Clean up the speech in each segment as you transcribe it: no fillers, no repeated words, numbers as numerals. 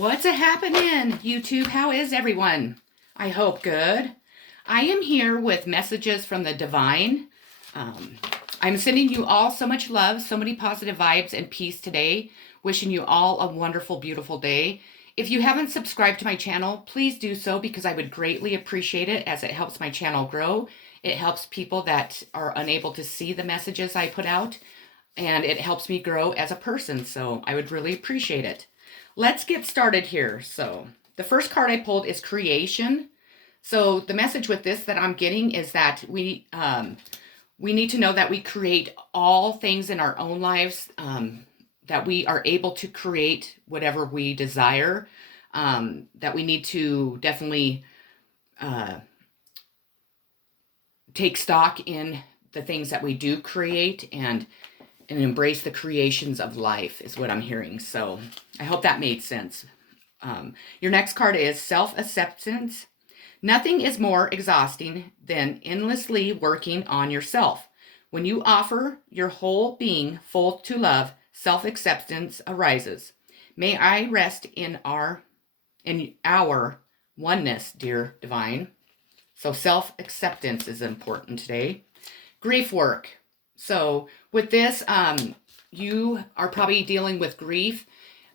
What's a happening, YouTube? How is everyone? I hope good. I am here with messages from the divine. I'm sending you all so much love, so many positive vibes and peace today. Wishing you all a wonderful, beautiful day. If you haven't subscribed to my channel, please do so because I would greatly appreciate it as it helps my channel grow. It helps people that are unable to see the messages I put out, and it helps me grow as a person, so I would really appreciate it. Let's get started here. So the first card I pulled is creation. So the message with this that I'm getting is that we need to know that we create all things in our own lives, that we are able to create whatever we desire, that we need to definitely take stock in the things that we do create and embrace the creations of life is what I'm hearing. So I hope that made sense. Your next card is self-acceptance. Nothing is more exhausting than endlessly working on yourself. When you offer your whole being full to love, self-acceptance arises. May I rest in our oneness, dear divine. So self-acceptance is important today. Grief work. So with this, you are probably dealing with grief.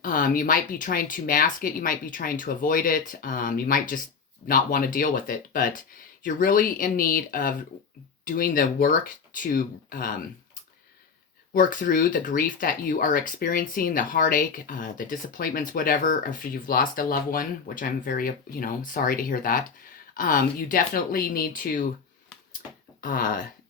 You might be trying to mask it. You might be trying to avoid it. You might just not want to deal with it. But you're really in need of doing the work to work through the grief that you are experiencing, the heartache, the disappointments, whatever. If you've lost a loved one, which I'm very, sorry to hear that. You definitely need to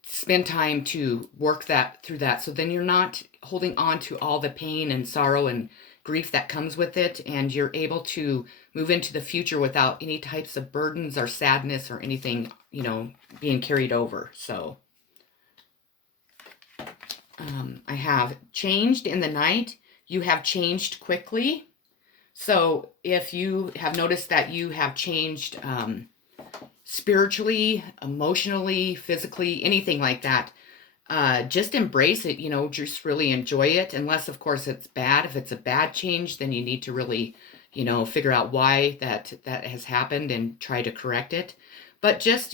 spend time to work through that, so then you're not holding on to all the pain and sorrow and grief that comes with it, and you're able to move into the future without any types of burdens or sadness or anything, being carried over. So I have changed in the night. You have changed quickly. So if you have noticed that you have changed, spiritually, emotionally, physically, anything like that, just embrace it, just really enjoy it, unless of course it's bad. If it's a bad change, then you need to really, figure out why that has happened and try to correct it. But just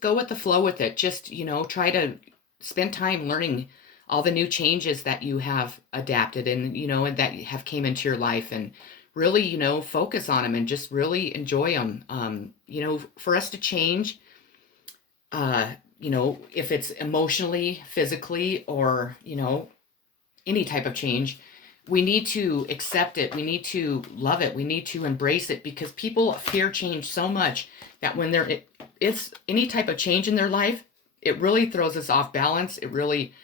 go with the flow with it. Just, try to spend time learning all the new changes that you have adapted and, and that have came into your life, and really, focus on them and just really enjoy them. For us to change, if it's emotionally, physically, or, any type of change, we need to accept it. We need to love it. We need to embrace it, because people fear change so much that when it's any type of change in their life, it really throws us off balance. It really,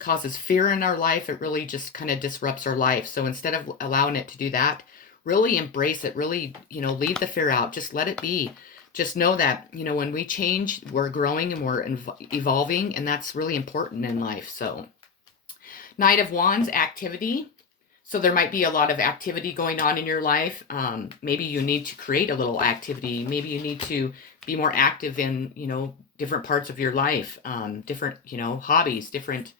causes fear in our life. It really just kind of disrupts our life. So instead of allowing it to do that, really embrace it. Really, leave the fear out. Just let it be. Just know that, when we change, we're growing and we're evolving, and that's really important in life. So Knight of Wands, activity. So there might be a lot of activity going on in your life. Maybe you need to create a little activity. Maybe you need to be more active in, different parts of your life, different, hobbies, different,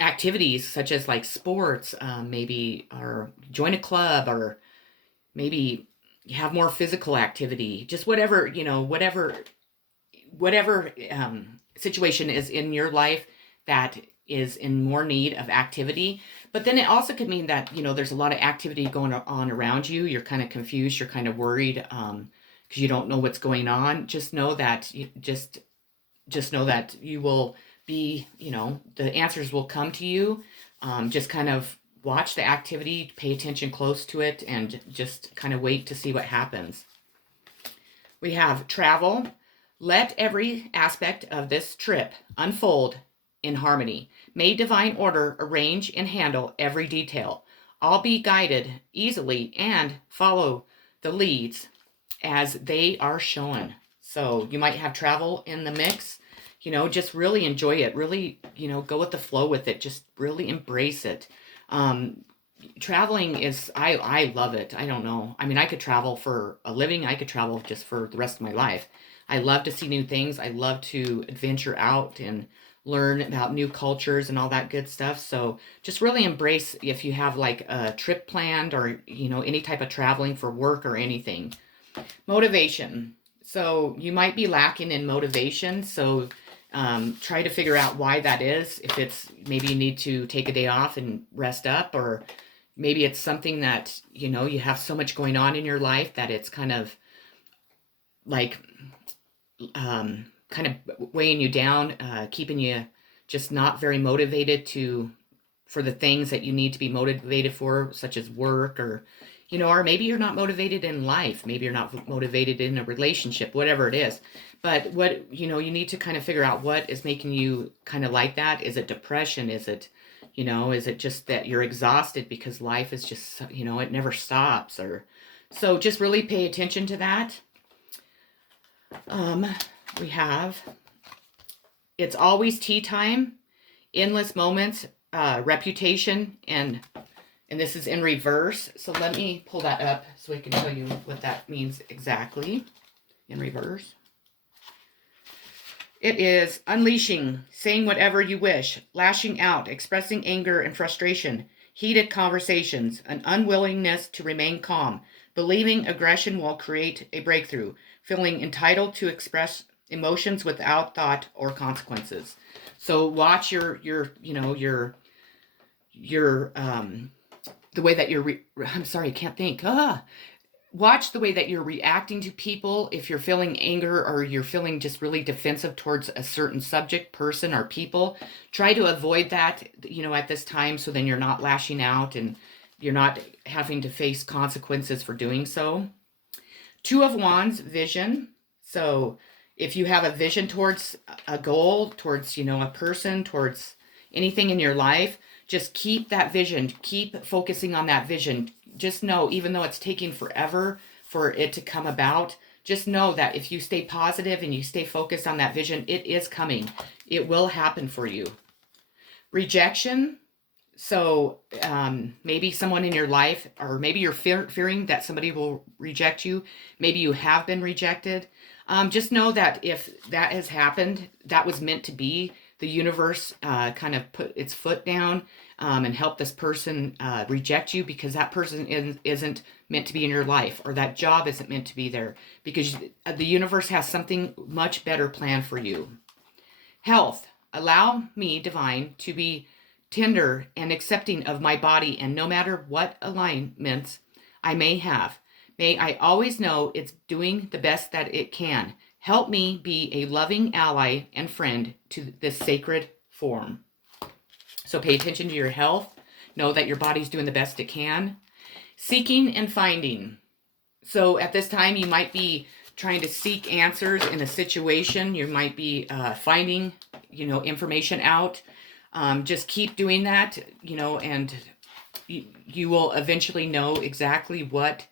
activities such as like sports, maybe, or join a club, or maybe you have more physical activity, just whatever, whatever situation is in your life that is in more need of activity. But then it also could mean that, there's a lot of activity going on around you. You're kind of confused. You're kind of worried, because you don't know what's going on. Just know that just know that you will be, the answers will come to you. Just kind of watch the activity, pay attention close to it, and just kind of wait to see what happens. We have travel. Let every aspect of this trip unfold in harmony. May divine order arrange and handle every detail. All be guided easily and follow the leads as they are shown. So you might have travel in the mix. Just really enjoy it. Really, go with the flow with it. Just really embrace it. Traveling is, I love it. I don't know. I mean, I could travel for a living. I could travel just for the rest of my life. I love to see new things. I love to adventure out and learn about new cultures and all that good stuff. So just really embrace if you have like a trip planned or, any type of traveling for work or anything. Motivation. So you might be lacking in motivation. So try to figure out why that is. If it's maybe you need to take a day off and rest up, or maybe it's something that, you have so much going on in your life that it's kind of like kind of weighing you down, keeping you just not very motivated for the things that you need to be motivated for, such as work, or maybe you're not motivated in life. Maybe you're not motivated in a relationship, whatever it is. But you need to kind of figure out what is making you kind of like that. Is it depression? Is it just that you're exhausted because life is just, it never stops? Or so just really pay attention to that. We have, it's always tea time, endless moments, reputation, and this is in reverse. So let me pull that up so I can tell you what that means exactly in reverse. It is unleashing, saying whatever you wish, lashing out, expressing anger and frustration, heated conversations, an unwillingness to remain calm, believing aggression will create a breakthrough, feeling entitled to express emotions without thought or consequences. So watch your the way that I'm sorry, I can't think. Watch the way that you're reacting to people. If you're feeling anger or you're feeling just really defensive towards a certain subject, person, or people, try to avoid that, at this time, so then you're not lashing out and you're not having to face consequences for doing so. Two of Wands, vision. So if you have a vision towards a goal, towards, a person, towards anything in your life, just keep that vision. Keep focusing on that vision. Just know, even though it's taking forever for it to come about, just know that if you stay positive and you stay focused on that vision, it is coming. It will happen for you. Rejection. So maybe someone in your life, or maybe you're fearing that somebody will reject you. Maybe you have been rejected. Just know that if that has happened, that was meant to be. The universe kind of put its foot down and helped this person reject you, because that person isn't meant to be in your life, or that job isn't meant to be there, because the universe has something much better planned for you. Health. Allow me, divine, to be tender and accepting of my body, and no matter what alignments I may have, may I always know it's doing the best that it can. Help me be a loving ally and friend to this sacred form. So pay attention to your health. Know that your body's doing the best it can. Seeking and finding. So at this time, you might be trying to seek answers in a situation. You might be finding, information out. Just keep doing that, and you will eventually know exactly what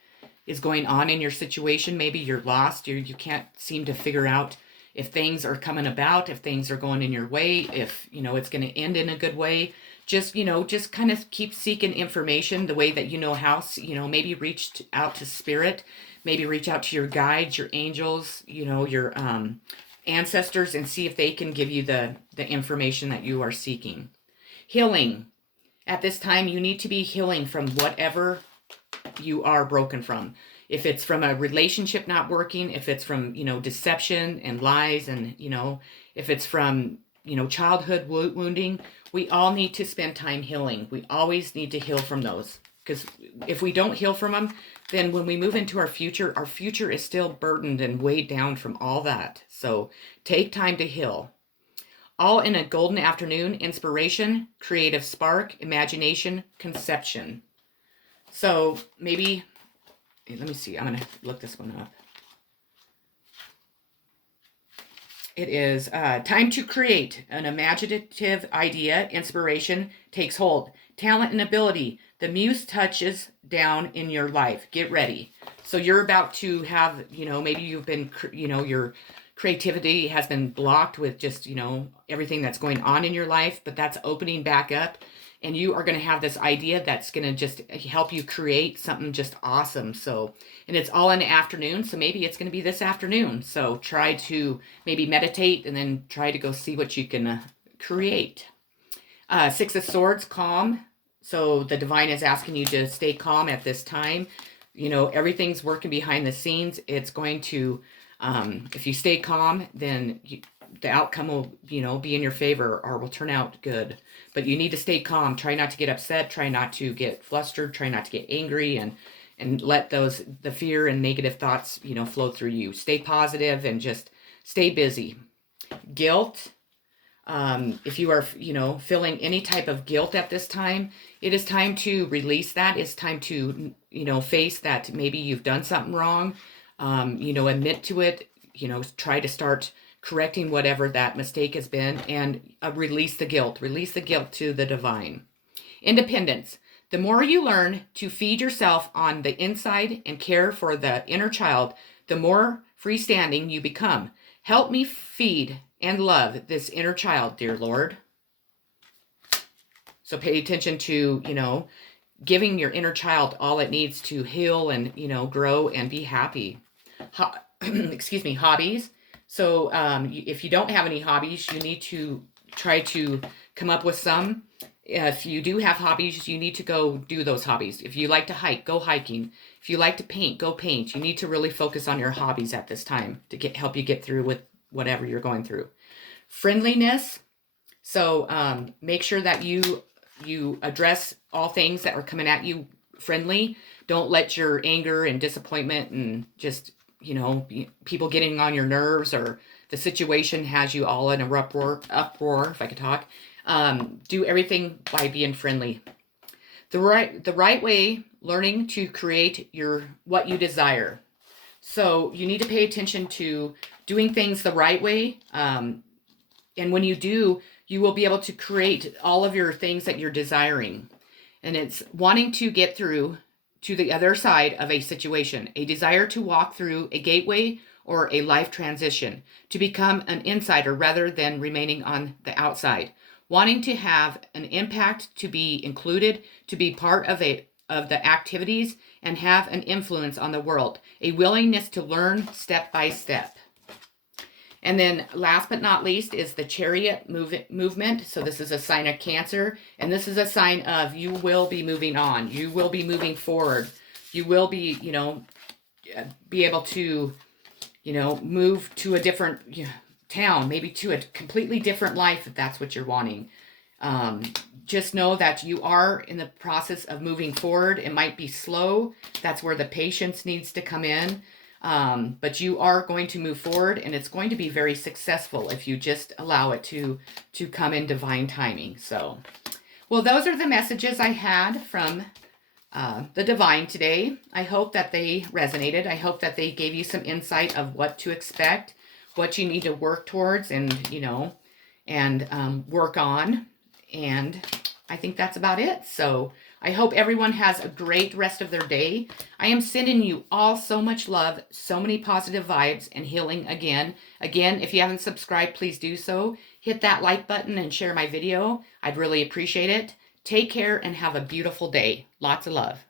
is going on in your situation. Maybe you're lost. You can't seem to figure out if things are coming about, if things are going in your way, if, it's going to end in a good way. Just kind of keep seeking information the way that you know how, maybe reach out to spirit, maybe reach out to your guides, your angels, your ancestors, and see if they can give you the information that you are seeking. Healing. At this time, you need to be healing from whatever you are broken from. If it's from a relationship not working, if it's from, deception and lies, and, if it's from, childhood wounding, we all need to spend time healing. We always need to heal from those. Because if we don't heal from them, then when we move into our future is still burdened and weighed down from all that. So take time to heal. All in a golden afternoon, inspiration, creative spark, imagination, conception. So maybe, let me see, I'm going to look this one up. It is time to create. An imaginative idea, inspiration takes hold. Talent and ability. The muse touches down in your life. Get ready. So you're about to have, maybe you've been, your creativity has been blocked with just, everything that's going on in your life, but that's opening back up. And you are going to have this idea that's going to just help you create something just awesome. So, and it's all in the afternoon. So maybe it's going to be this afternoon. So try to maybe meditate and then try to go see what you can create. Six of Swords, calm. So the divine is asking you to stay calm at this time. You know, everything's working behind the scenes. It's going to, if you stay calm, then the outcome will, you know, be in your favor or will turn out good. But you need to stay calm. Try not to get upset. Try not to get flustered. Try not to get angry and let the fear and negative thoughts, you know, flow through you. Stay positive and just stay busy. Guilt. If you are, you know, feeling any type of guilt at this time, it is time to release that. It's time to, you know, face that maybe you've done something wrong. You know, admit to it, you know, try to start correcting whatever that mistake has been, and release the guilt. Release the guilt to the divine. Independence. The more you learn to feed yourself on the inside and care for the inner child, the more freestanding you become. Help me feed and love this inner child, dear Lord. So pay attention to, you know, giving your inner child all it needs to heal and, you know, grow and be happy. Excuse me, hobbies. So if you don't have any hobbies, you need to try to come up with some. If you do have hobbies, you need to go do those hobbies. If you like to hike, go hiking. If you like to paint, go paint. You need to really focus on your hobbies at this time to help you get through with whatever you're going through. Friendliness. So make sure that you address all things that are coming at you friendly. Don't let your anger and disappointment and just, you know, people getting on your nerves or the situation has you all in a uproar, if I could talk. Do everything by being friendly. The right way, learning to create what you desire. So you need to pay attention to doing things the right way. And when you do, you will be able to create all of your things that you're desiring. And it's wanting to get through to the other side of a situation, a desire to walk through a gateway or a life transition, to become an insider rather than remaining on the outside, wanting to have an impact, to be included, to be part of the activities and have an influence on the world, a willingness to learn step by step. And then last but not least is the Chariot movement. So this is a sign of Cancer, and this is a sign of you will be moving on. You will be moving forward. You will be, you know, be able to, you know, move to a different town, maybe to a completely different life if that's what you're wanting. Just know that you are in the process of moving forward. It might be slow. That's where the patience needs to come in. But you are going to move forward, and it's going to be very successful if you just allow it to come in divine timing. So, well, those are the messages I had from the divine today. I hope that they resonated. I hope that they gave you some insight of what to expect, what you need to work towards, and, you know, and work on. And I think that's about it. So I hope everyone has a great rest of their day. I am sending you all so much love, so many positive vibes and healing again. Again, if you haven't subscribed, please do so. Hit that like button and share my video. I'd really appreciate it. Take care and have a beautiful day. Lots of love.